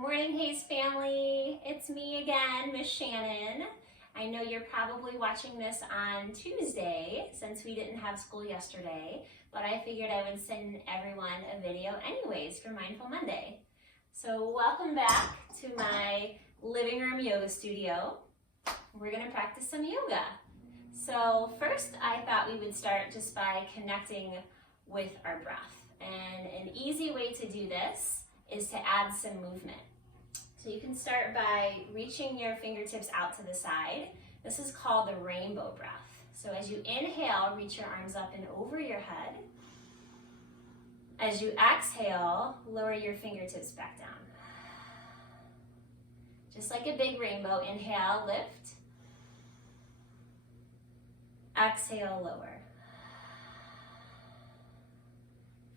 Good morning, Hayes family. It's me again, Miss Shannon. I know you're probably watching this on Tuesday since we didn't have school yesterday, but I figured I would send everyone a video anyways for Mindful Monday. So welcome back to my living room yoga studio. We're gonna practice some yoga. So first, I thought we would start just by connecting with our breath. And an easy way to do this is to add some movement. So you can start by reaching your fingertips out to the side. This is called the rainbow breath. So as you inhale, reach your arms up and over your head. As you exhale, lower your fingertips back down. Just like a big rainbow, inhale, lift. Exhale, lower.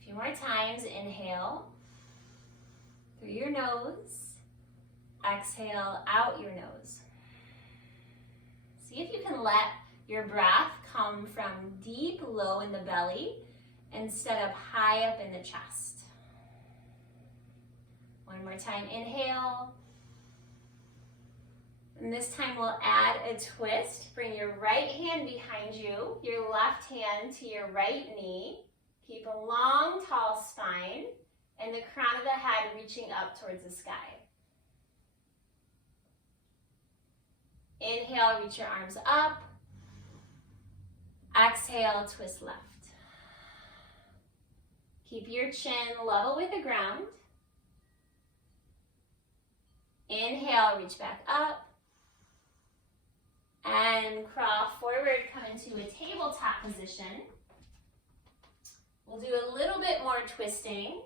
A few more times, inhale through your nose, exhale out your nose. See if you can let your breath come from deep low in the belly instead of high up in the chest. One more time, inhale. And this time we'll add a twist. Bring your right hand behind you, your left hand to your right knee. Keep a long, tall spine and the crown of the head reaching up towards the sky. Inhale, reach your arms up. Exhale, twist left. Keep your chin level with the ground. Inhale, reach back up. And crawl forward, come into a tabletop position. We'll do a little bit more twisting.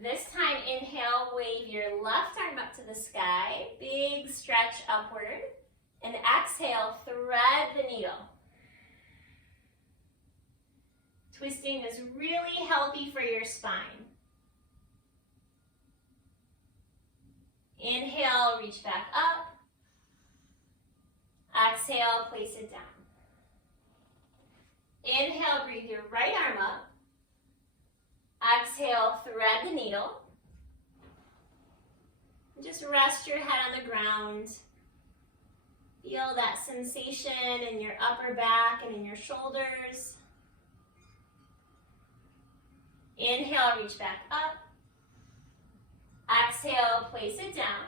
This time, inhale, wave your left arm up to the sky, big stretch upward, and exhale, thread the needle. Twisting is really healthy for your spine. Inhale, reach back up. Exhale, place it down. Inhale, breathe your right arm up. Exhale, thread the needle. Just rest your head on the ground. Feel that sensation in your upper back and in your shoulders. Inhale, reach back up. Exhale, place it down.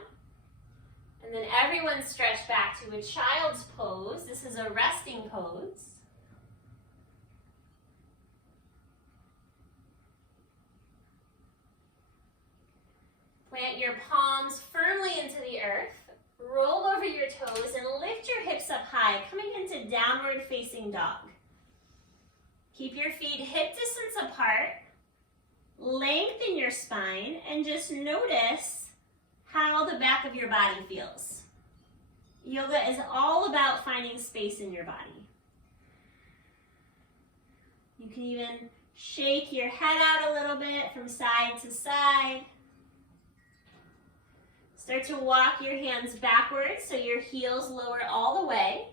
And then everyone stretch back to a child's pose. This is a resting pose. Plant your palms firmly into the earth. Roll over your toes and lift your hips up high, coming into downward facing dog. Keep your feet hip distance apart. Lengthen your spine and just notice how the back of your body feels. Yoga is all about finding space in your body. You can even shake your head out a little bit from side to side. Start to walk your hands backwards so your heels lower all the way.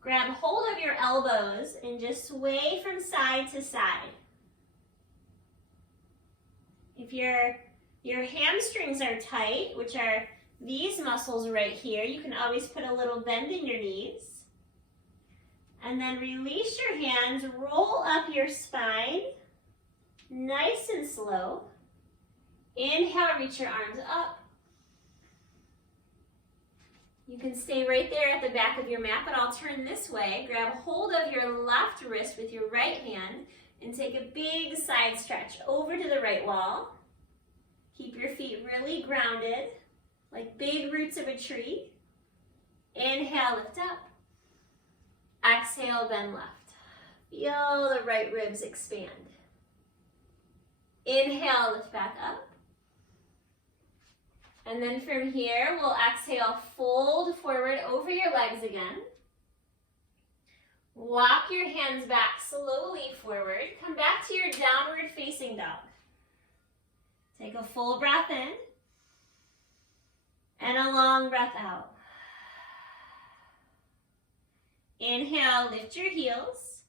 Grab hold of your elbows and just sway from side to side. If your hamstrings are tight, which are these muscles right here, you can always put a little bend in your knees. And then release your hands, roll up your spine, nice and slow. Inhale, reach your arms up. You can stay right there at the back of your mat, but I'll turn this way. Grab hold of your left wrist with your right hand and take a big side stretch over to the right wall. Keep your feet really grounded, like big roots of a tree. Inhale, lift up. Exhale, bend left. Feel the right ribs expand. Inhale, lift back up. And then from here, we'll exhale, fold forward over your legs again. Walk your hands back slowly forward. Come back to your downward facing dog. Take a full breath in and a long breath out. Inhale, lift your heels.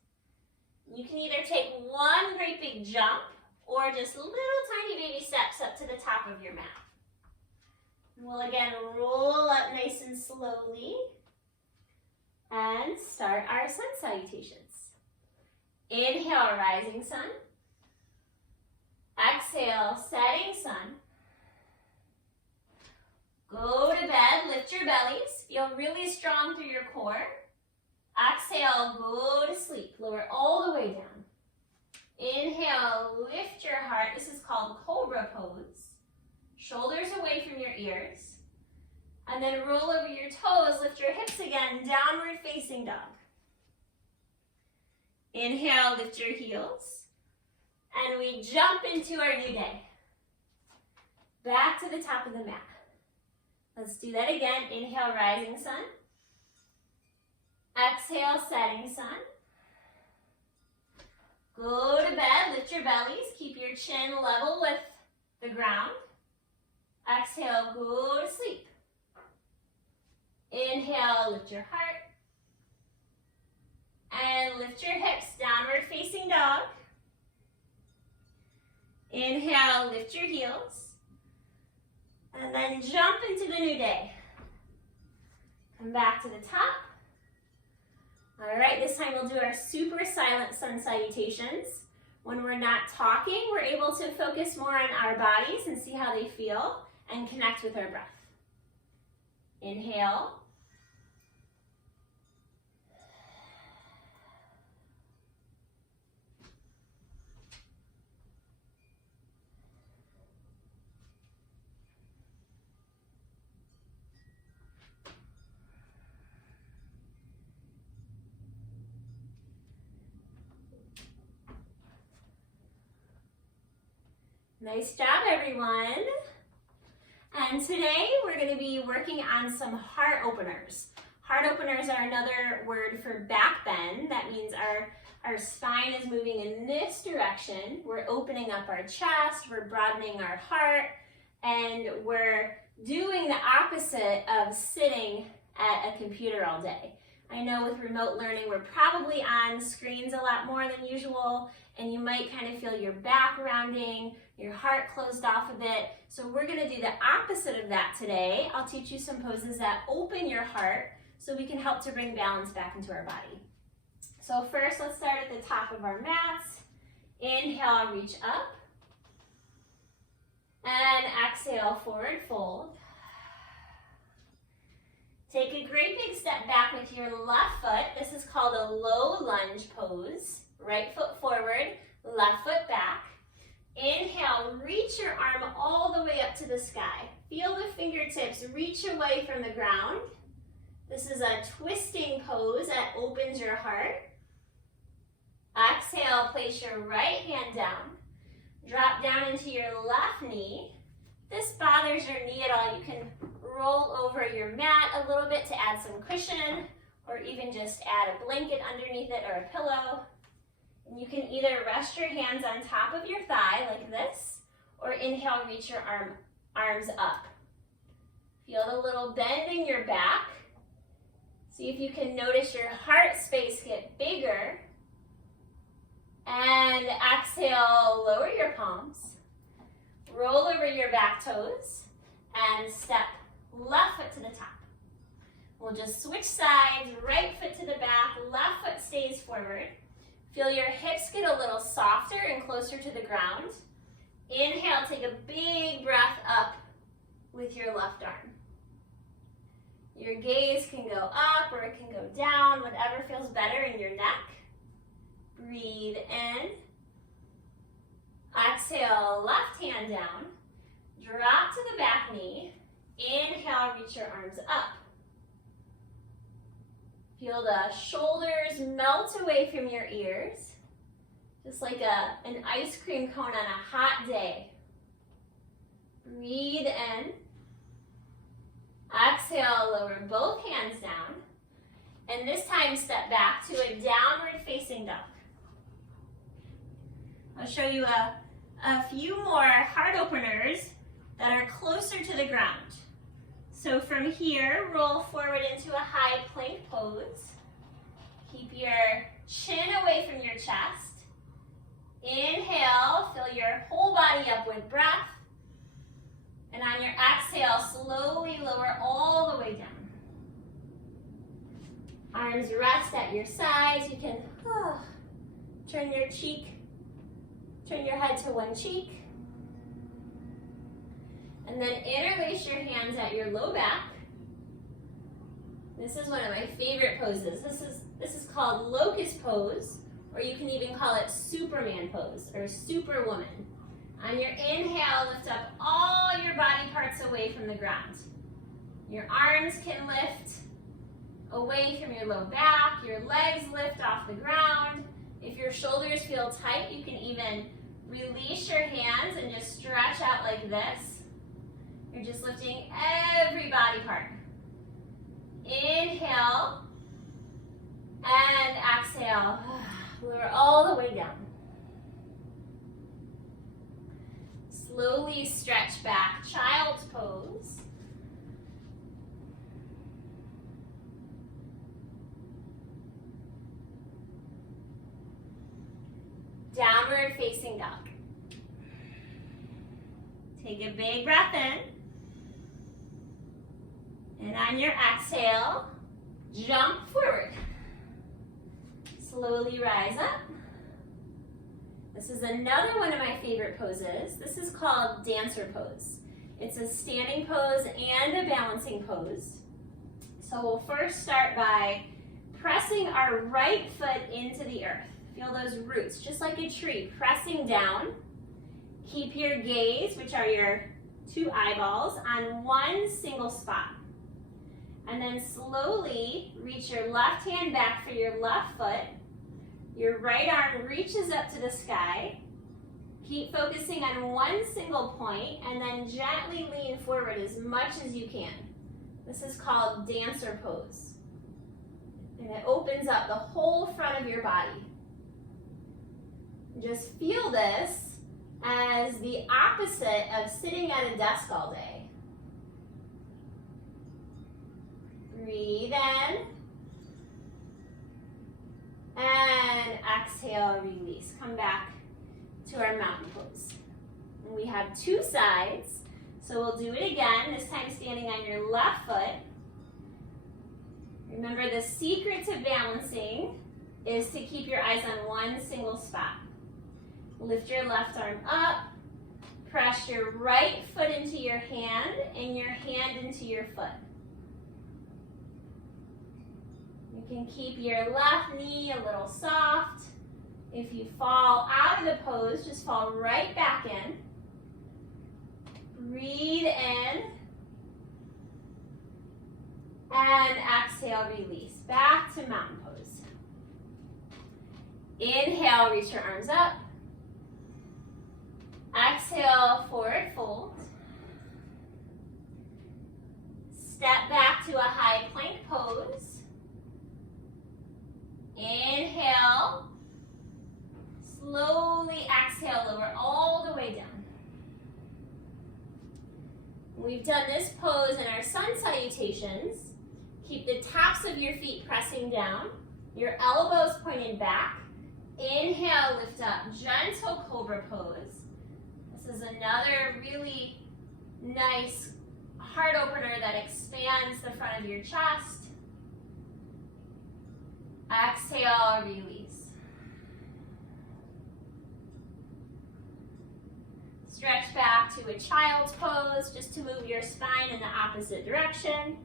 You can either take one great big jump or just little tiny baby steps up to the top of your mat. We'll again roll up nice and slowly and start our sun salutations. Inhale, rising sun. Exhale, setting sun. Go to bed, lift your bellies. Feel really strong through your core. Exhale, go to sleep. Lower all the way down. Inhale, lift your heart. This is called Cobra Pose. Shoulders away from your ears. And then roll over your toes, lift your hips again, downward facing dog. Inhale, lift your heels. And we jump into our new day. Back to the top of the mat. Let's do that again. Inhale, rising sun. Exhale, setting sun. Go to bed, lift your bellies. Keep your chin level with the ground. Exhale, go to sleep. Inhale, lift your heart. And lift your hips, downward facing dog. Inhale, lift your heels. And then jump into the new day. Come back to the top. All right, this time we'll do our super silent sun salutations. When we're not talking, we're able to focus more on our bodies and see how they feel and connect with our breath. Inhale. Nice job, everyone. And today we're going to be working on some heart openers. Heart openers are another word for back bend. That means our spine is moving in this direction. We're opening up our chest, we're broadening our heart, and we're doing the opposite of sitting at a computer all day. I know with remote learning, we're probably on screens a lot more than usual, and you might kind of feel your back rounding, your heart closed off a bit. So we're gonna do the opposite of that today. I'll teach you some poses that open your heart so we can help to bring balance back into our body. So first, let's start at the top of our mats. Inhale, reach up. And exhale, forward fold. Take a great big step back with your left foot. This is called a low lunge pose. Right foot forward, left foot back. Inhale, reach your arm all the way up to the sky. Feel the fingertips reach away from the ground. This is a twisting pose that opens your heart. Exhale, place your right hand down. Drop down into your left knee. If this bothers your knee at all, you can roll over your mat a little bit to add some cushion, or even just add a blanket underneath it or a pillow. And you can either rest your hands on top of your thigh like this, or inhale, reach your arms up. Feel the little bend in your back. See if you can notice your heart space get bigger. And exhale, lower your palms. Roll over your back toes and step left foot to the top. We'll just switch sides, right foot to the back, left foot stays forward. Feel your hips get a little softer and closer to the ground. Inhale, take a big breath up with your left arm. Your gaze can go up or it can go down, whatever feels better in your neck. Breathe in. Exhale, left hand down. Drop to the back knee. Inhale, reach your arms up. Feel the shoulders melt away from your ears, just like an ice cream cone on a hot day. Breathe in. Exhale, lower both hands down. And this time step back to a downward facing dog. I'll show you a few more heart openers that are closer to the ground. So from here, roll forward into a high plank pose. Keep your chin away from your chest. Inhale, fill your whole body up with breath. And on your exhale, slowly lower all the way down. Arms rest at your sides. You can turn your head to one cheek. And then interlace your hands at your low back. This is one of my favorite poses. This is called locust pose, or you can even call it Superman pose or Superwoman. On your inhale, lift up all your body parts away from the ground. Your arms can lift away from your low back. Your legs lift off the ground. If your shoulders feel tight, you can even release your hands and just stretch out like this. You're just lifting every body part. Inhale and exhale. Lower all the way down. Slowly stretch back, child's pose. Downward facing dog. Take a big breath in. And on your exhale, jump forward. Slowly rise up. This is another one of my favorite poses. This is called dancer pose. It's a standing pose and a balancing pose. So we'll first start by pressing our right foot into the earth. Feel those roots, just like a tree, pressing down. Keep your gaze, which are your two eyeballs, on one single spot. And then slowly reach your left hand back for your left foot. Your right arm reaches up to the sky. Keep focusing on one single point and then gently lean forward as much as you can. This is called dancer pose. And it opens up the whole front of your body. Just feel this as the opposite of sitting at a desk all day. Breathe in. And exhale, release. Come back to our mountain pose. And we have two sides, so we'll do it again, this time standing on your left foot. Remember, the secret to balancing is to keep your eyes on one single spot. Lift your left arm up, press your right foot into your hand and your hand into your foot. You can keep your left knee a little soft. If you fall out of the pose, just fall right back in. Breathe in. And exhale, release. Back to mountain pose. Inhale, reach your arms up. Exhale, forward fold. Step back to a high plank pose. Inhale. Slowly exhale, lower all the way down. We've done this pose in our sun salutations. Keep the tops of your feet pressing down, your elbows pointed back. Inhale, lift up, gentle cobra pose. This is another really nice heart opener that expands the front of your chest. Exhale, release. Stretch back to a child's pose, just to move your spine in the opposite direction.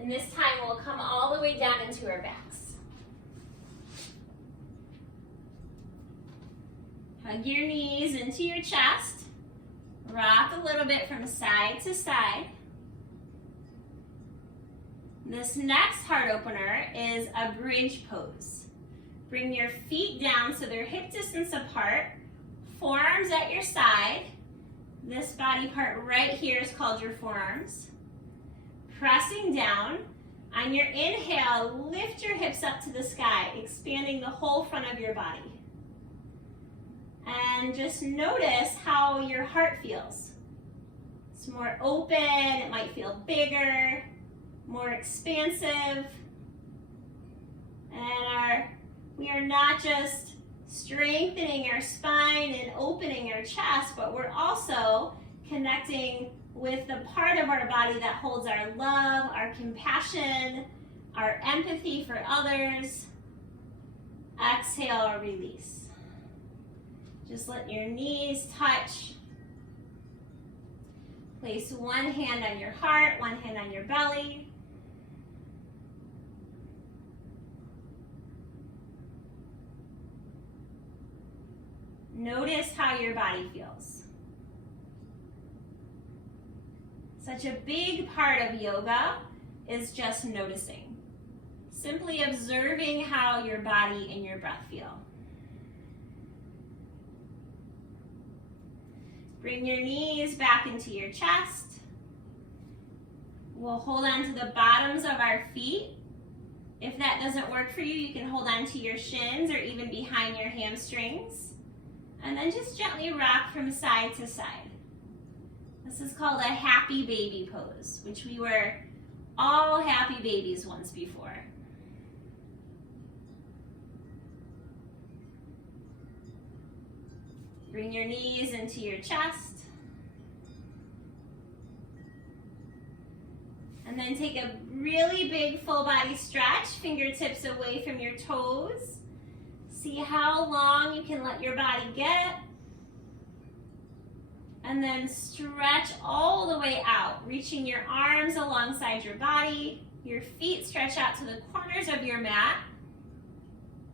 And this time we'll come all the way down into our backs. Hug your knees into your chest. Rock a little bit from side to side. This next heart opener is a bridge pose. Bring your feet down so they're hip distance apart, forearms at your side. This body part right here is called your forearms. Pressing down. On your inhale, lift your hips up to the sky, expanding the whole front of your body. And just notice how your heart feels. It's more open, it might feel bigger, more expansive. And we we are not just strengthening our spine and opening our chest, but we're also connecting with the part of our body that holds our love, our compassion, our empathy for others. Exhale or release. Just let your knees touch. Place one hand on your heart, one hand on your belly. Notice how your body feels. Such a big part of yoga is just noticing. Simply observing how your body and your breath feel. Bring your knees back into your chest. We'll hold on to the bottoms of our feet. If that doesn't work for you, you can hold on to your shins or even behind your hamstrings. And then just gently rock from side to side. This is called a happy baby pose, which we were all happy babies once before. Bring your knees into your chest. And then take a really big full body stretch, fingertips away from your toes. See how long you can let your body get. And then stretch all the way out, reaching your arms alongside your body. Your feet stretch out to the corners of your mat.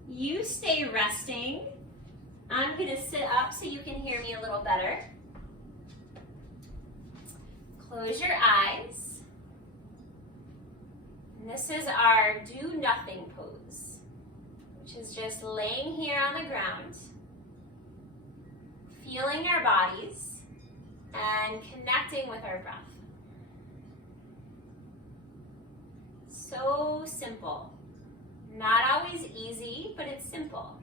You stay resting. I'm going to sit up so you can hear me a little better. Close your eyes. And this is our do nothing pose, which is just laying here on the ground, feeling our bodies, and connecting with our breath. So simple. Not always easy, but it's simple.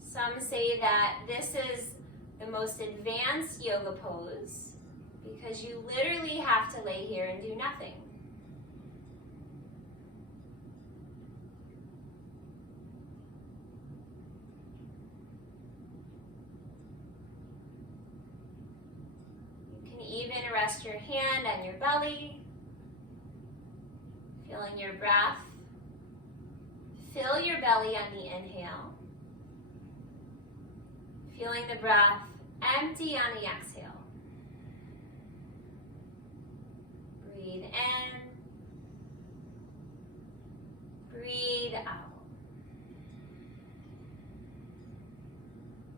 Some say that this is the most advanced yoga pose because you literally have to lay here and do nothing. You can even rest your hand on your belly, feeling your breath. Fill your belly on the inhale. Feeling the breath empty on the exhale. Breathe in. Breathe out.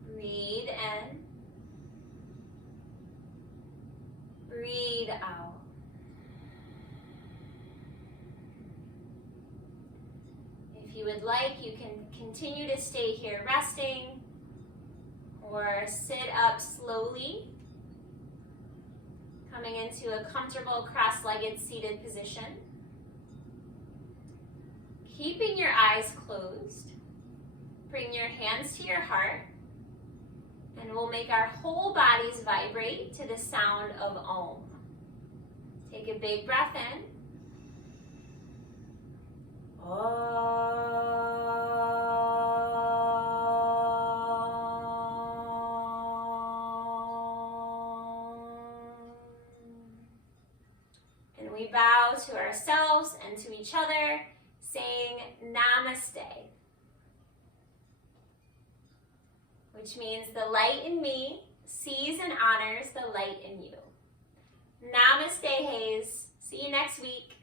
Breathe in. Breathe out. If you would like, you can continue to stay here resting, or sit up slowly, coming into a comfortable cross-legged seated position. Keeping your eyes closed, bring your hands to your heart, and we'll make our whole bodies vibrate to the sound of Om. Take a big breath in. And we bow to ourselves and to each other, saying Namaste, which means the light in me sees and honors the light in you. Namaste, Hayes. See you next week.